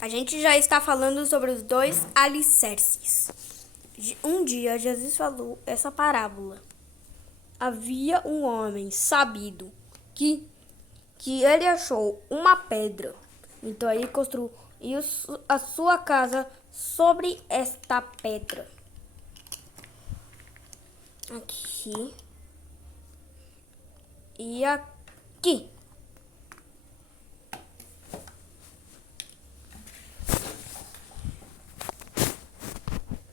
A gente já está falando sobre os dois alicerces. Um dia, Jesus falou essa parábola. Havia um homem sabido que ele achou uma pedra. Então, ele construiu a sua casa sobre esta pedra. Aqui e aqui.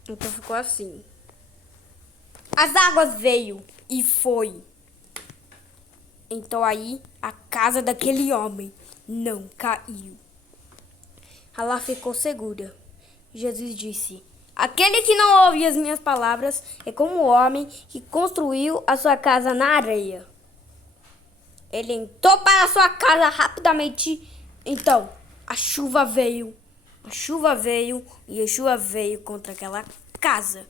Então ficou assim. As águas veio e foi. Então aí a casa daquele homem não caiu. Ela ficou segura. Jesus disse: aquele que não ouve as minhas palavras é como o homem que construiu a sua casa na areia. Ele entrou para a sua casa rapidamente. Então a chuva veio. A chuva veio e a chuva veio contra aquela casa.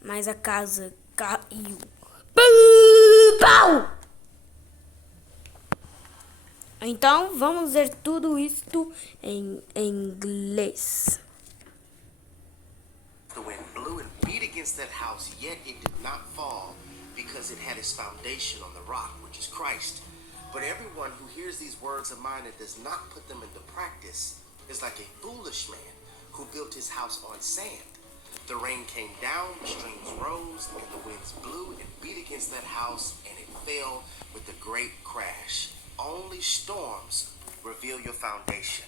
Mas a casa caiu. Pau! Então, vamos ver tudo isto em inglês. The wind blew and beat against that house, yet it did not fall, because it had its foundation on the rock, which is Christ. But everyone who hears these words of mine and does not put them into practice is like a foolish man who built his house on sand. The rain came down, the streams rose, and the winds blew and beat against that house, and it fell with a great crash. Only storms reveal your foundation.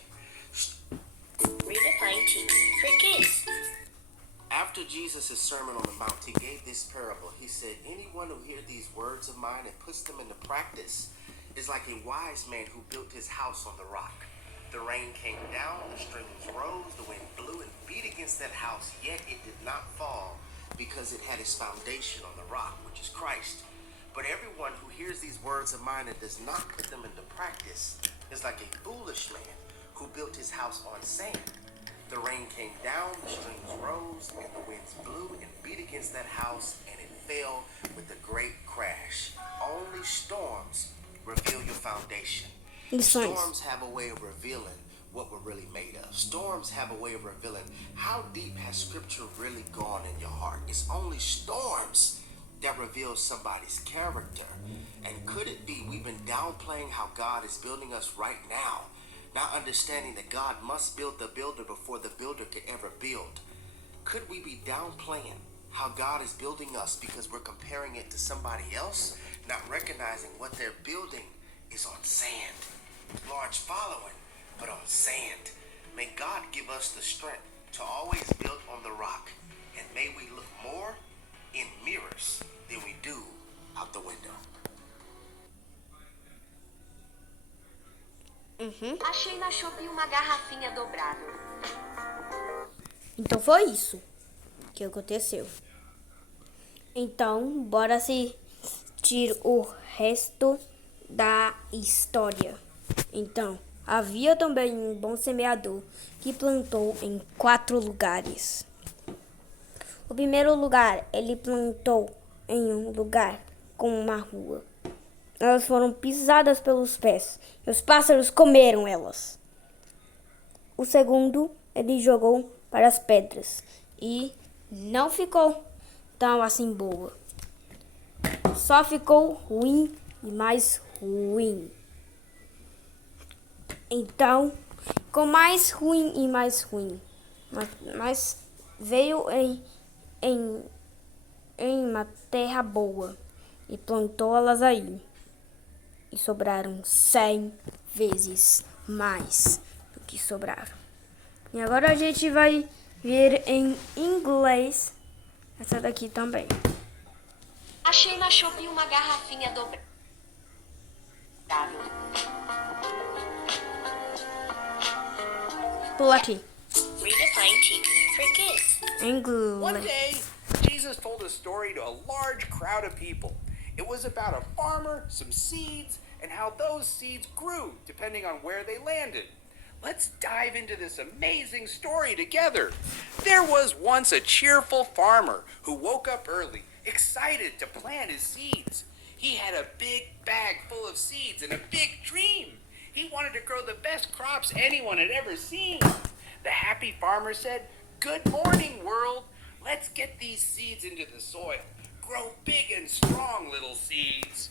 Redefine TV for kids. After Jesus' Sermon on the Mount, he gave this parable. He said, anyone who hears these words of mine and puts them into practice is like a wise man who built his house on the rock. The rain came down, the streams rose, the wind blew and beat against that house, yet it did not fall, because it had its foundation on the rock, which is Christ. But everyone who hears these words of mine and does not put them into practice is like a foolish man who built his house on sand. The rain came down, the streams rose, and the winds blew and beat against that house, and it fell with a great crash. Only storms reveal your foundation. Storms have a way of revealing what we're really made of. Storms have a way of revealing how deep has Scripture really gone in your heart. It's only storms that reveal somebody's character. And could it be we've been downplaying how God is building us right now, not understanding that God must build the builder before the builder could ever build? Could we be downplaying how God is building us because we're comparing it to somebody else, not recognizing what they're building is on sand? Large following, but on sand. May God give us the strength to always build on the rock, and may we look more in mirrors than we do out the window. Achei na Shopee uma garrafinha dobrável. Então foi isso que aconteceu. Então, bora assistir o resto da história. Então, havia também um bom semeador que plantou em 4 lugares. O primeiro lugar, ele plantou em um lugar com uma rua. Elas foram pisadas pelos pés e os pássaros comeram elas. O segundo, ele jogou para as pedras e não ficou tão assim boa. Só ficou ruim e mais ruim. Então, ficou mais ruim e mais ruim. Mas veio em uma terra boa e plantou elas aí. E sobraram 100 vezes mais do que sobraram. E agora a gente vai ver em inglês essa daqui também. Achei na Shopee uma garrafinha dobrável. Pula aqui. Redefine TV for kids. Em One inglês. day, Jesus told a story to a large crowd of people. It was about a farmer, some seeds, and how those seeds grew depending on where they landed. Let's dive into this amazing story together. There was once a cheerful farmer who woke up early, excited to plant his seeds. He had a big bag full of seeds and a big dream. He wanted to grow the best crops anyone had ever seen. The happy farmer said, "Good morning, world. Let's get these seeds into the soil. Grow big and strong, little seeds."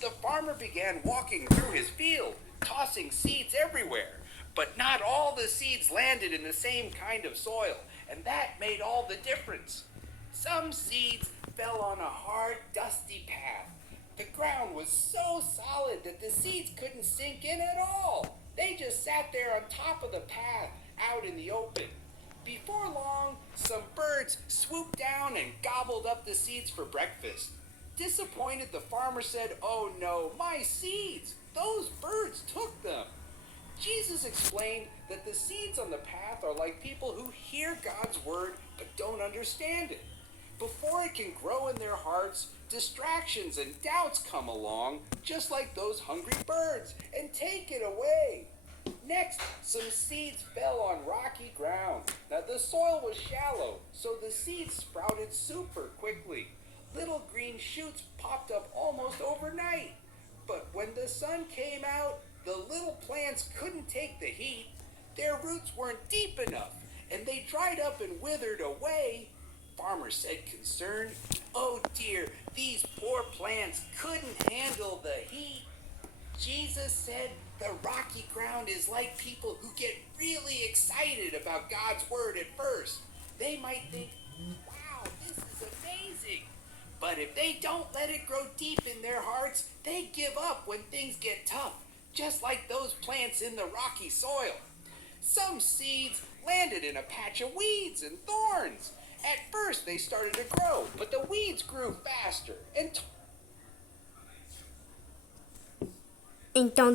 The farmer began walking through his field, tossing seeds everywhere. But not all the seeds landed in the same kind of soil, and that made all the difference. Some seeds fell on a hard, dusty path. The ground was so solid that the seeds couldn't sink in at all. They just sat there on top of the path, out in the open. Before long, some birds swooped down and gobbled up the seeds for breakfast. Disappointed, the farmer said, "Oh no, my seeds! Those birds took them." Jesus explained that the seeds on the path are like people who hear God's word but don't understand it. Before it can grow in their hearts, distractions and doubts come along, just like those hungry birds, and take it away. Next, some seeds fell on rocky ground. Now, the soil was shallow, so the seeds sprouted super quickly. Little green shoots popped up almost overnight. But when the sun came out, the little plants couldn't take the heat. Their roots weren't deep enough, and they dried up and withered away. Farmer said, concerned, "Oh dear, these poor plants couldn't handle the heat." Jesus said the rocky ground is like people who get really excited about God's word at first. They might think, "Wow, this is amazing." But if they don't let it grow deep in their hearts, they give up when things get tough, just like those plants in the rocky soil. Some seeds landed in a patch of weeds and thorns. At first they started to grow, but the weeds grew faster and Então,